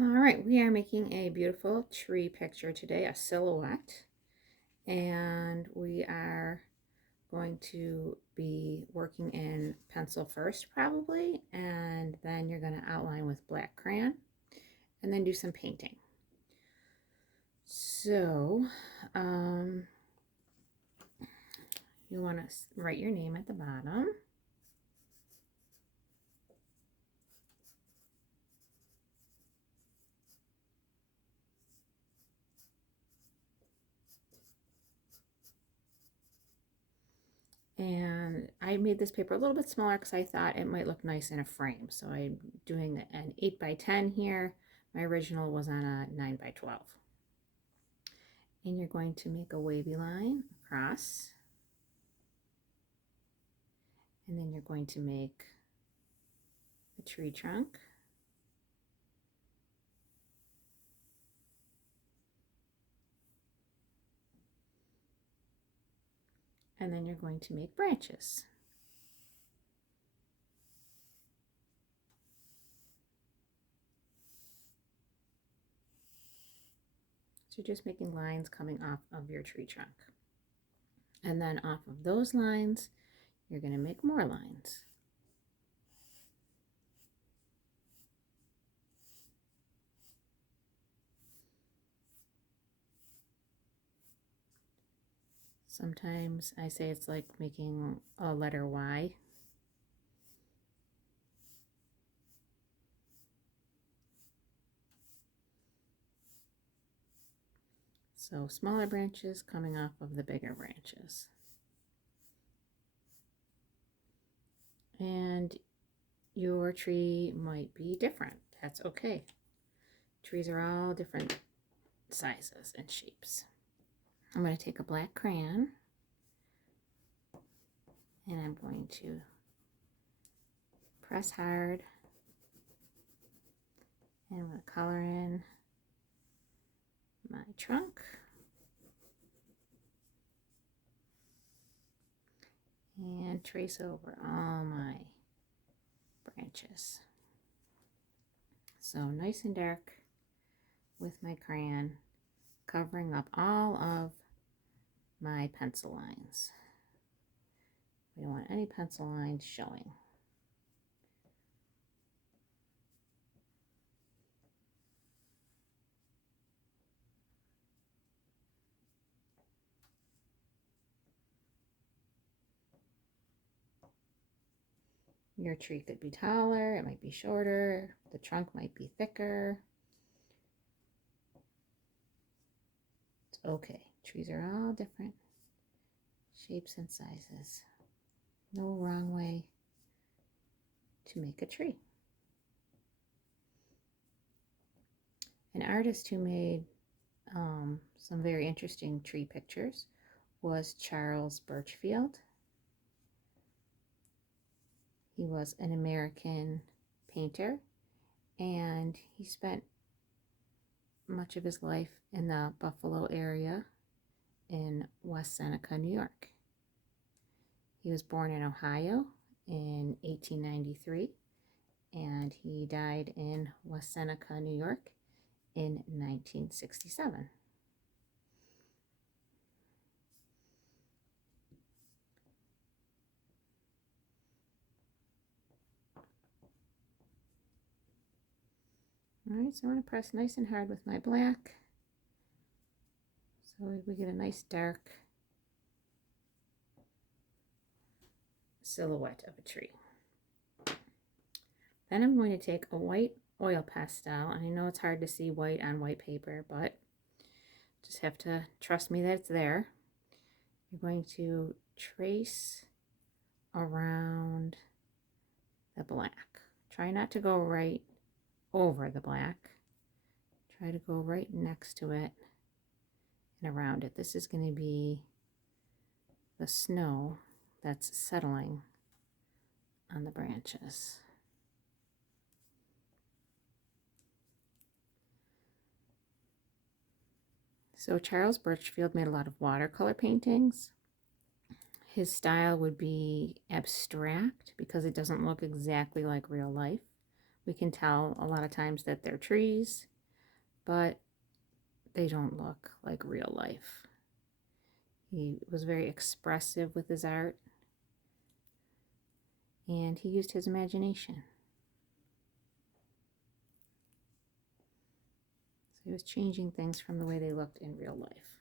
All right, we are making a beautiful tree picture today, a silhouette, and we are going to be working in pencil first probably, and then you're going to outline with black crayon and then do some painting. So you want to write your name at the bottom. And I made this paper a little bit smaller because I thought it might look nice in a frame. So I'm doing an 8 by 10 here. My original was on a 9 by 12. And you're going to make a wavy line across. And then you're going to make a tree trunk. And then you're going to make branches. So you're just making lines coming off of your tree trunk. And then off of those lines, you're going to make more lines. Sometimes I say it's like making a letter Y. So smaller branches coming off of the bigger branches. And your tree might be different. That's okay. Trees are all different sizes and shapes. I'm going to take a black crayon and I'm going to press hard, and I'm going to color in my trunk and trace over all my branches. So nice and dark with my crayon, covering up all of my pencil lines. We don't want any pencil lines showing. Your tree could be taller, it might be shorter, the trunk might be thicker. It's okay. Trees are all different shapes and sizes. No wrong way to make a tree. An artist who made some very interesting tree pictures was Charles Burchfield. He was an American painter, and he spent much of his life in the Buffalo area in West Seneca, New York. He was born in Ohio in 1893, and he died in West Seneca, New York in 1967. All right, so I'm going to press nice and hard with my black so we get a nice dark silhouette of a tree. Then I'm going to take a white oil pastel, and I know it's hard to see white on white paper, but just have to trust me that it's there. You're going to trace around the black. Try not to go right over the black. Try to go right next to it and around it. This is going to be the snow that's settling on the branches. So Charles Burchfield made a lot of watercolor paintings. His style would be abstract because it doesn't look exactly like real life. We can tell a lot of times that they're trees, but they don't look like real life. He was very expressive with his art, and he used his imagination. So he was changing things from the way they looked in real life.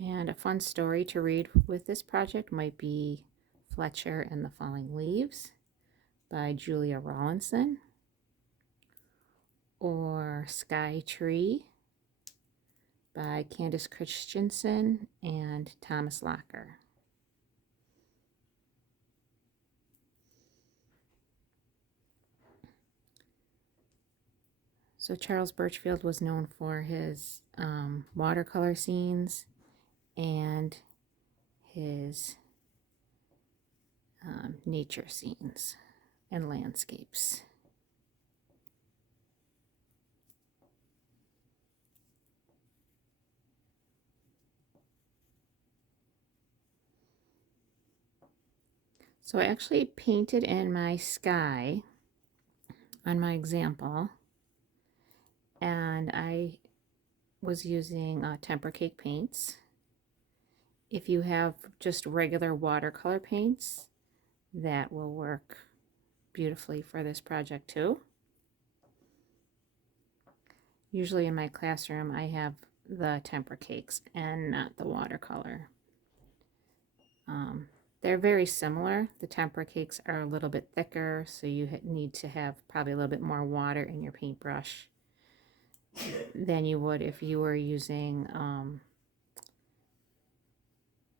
And a fun story to read with this project might be Fletcher and the Falling Leaves by Julia Rawlinson, or Sky Tree by Candice Christiansen and Thomas Locker. So Charles Burchfield was known for his watercolor scenes and his nature scenes and landscapes. So I actually painted in my sky on my example, and I was using temper cake paints. If you have just regular watercolor paints, that will work beautifully for this project too. Usually in my classroom I have the temper cakes and not the watercolor. They're very similar. The temper cakes are a little bit thicker, so you need to have probably a little bit more water in your paintbrush than you would if you were using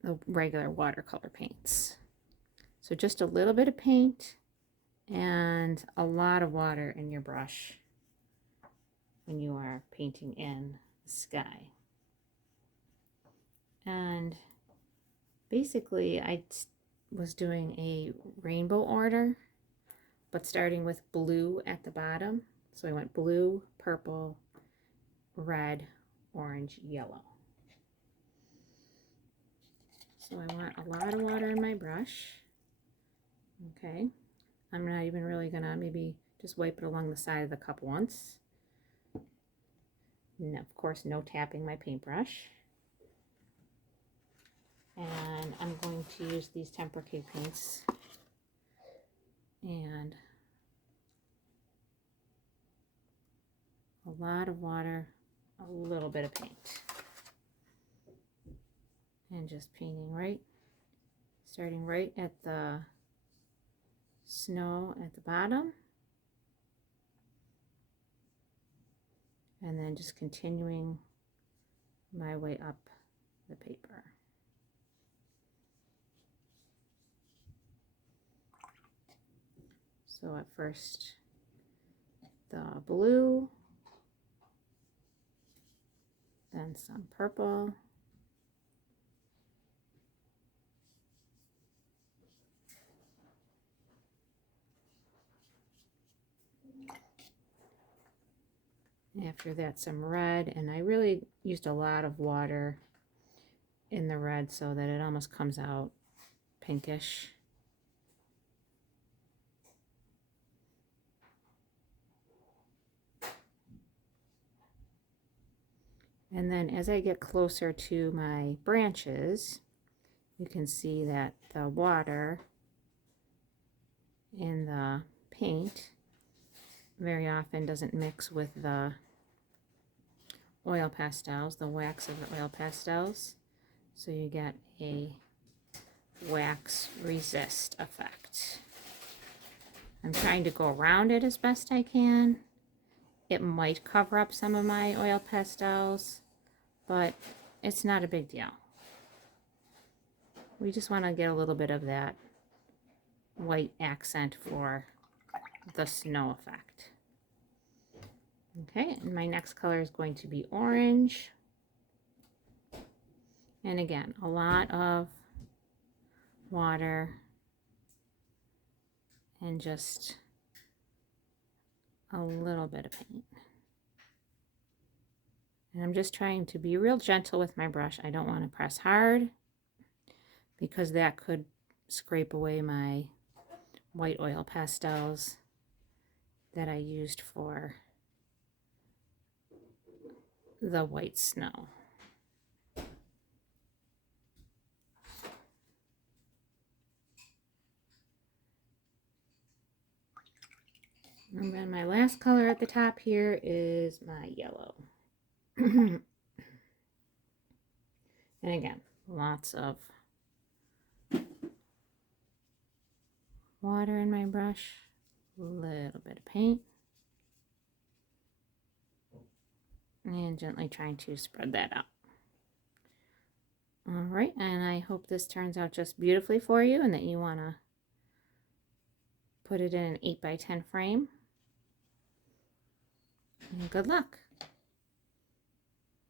the regular watercolor paints. So just a little bit of paint and a lot of water in your brush when you are painting in the sky. And basically I was doing a rainbow order, but starting with blue at the bottom. So I went blue, purple, red, orange, yellow. So I want a lot of water in my brush. Okay, I'm not even really gonna, maybe just wipe it along the side of the cup once. And of course, no tapping my paintbrush. And I'm going to use these temper cake paints and a lot of water, a little bit of paint, and just painting right, starting right at the snow at the bottom, and then just continuing my way up the paper. So at first the blue, then some purple, after that some red, and I really used a lot of water in the red so that it almost comes out pinkish. And then as I get closer to my branches, you can see that the water in the paint very often doesn't mix with the oil pastels, the wax of the oil pastels. So you get a wax resist effect. I'm trying to go around it as best I can. It might cover up some of my oil pastels, but it's not a big deal. We just want to get a little bit of that white accent for the snow effect. Okay, and my next color is going to be orange. And again, a lot of water and just a little bit of paint. And I'm just trying to be real gentle with my brush. I don't want to press hard because that could scrape away my white oil pastels that I used for the white snow. And then my last color at the top here is my yellow. And again, lots of water in my brush, a little bit of paint, and gently trying to spread that out. All right, and I hope this turns out just beautifully for you and that you want to put it in an 8x10 frame. And good luck.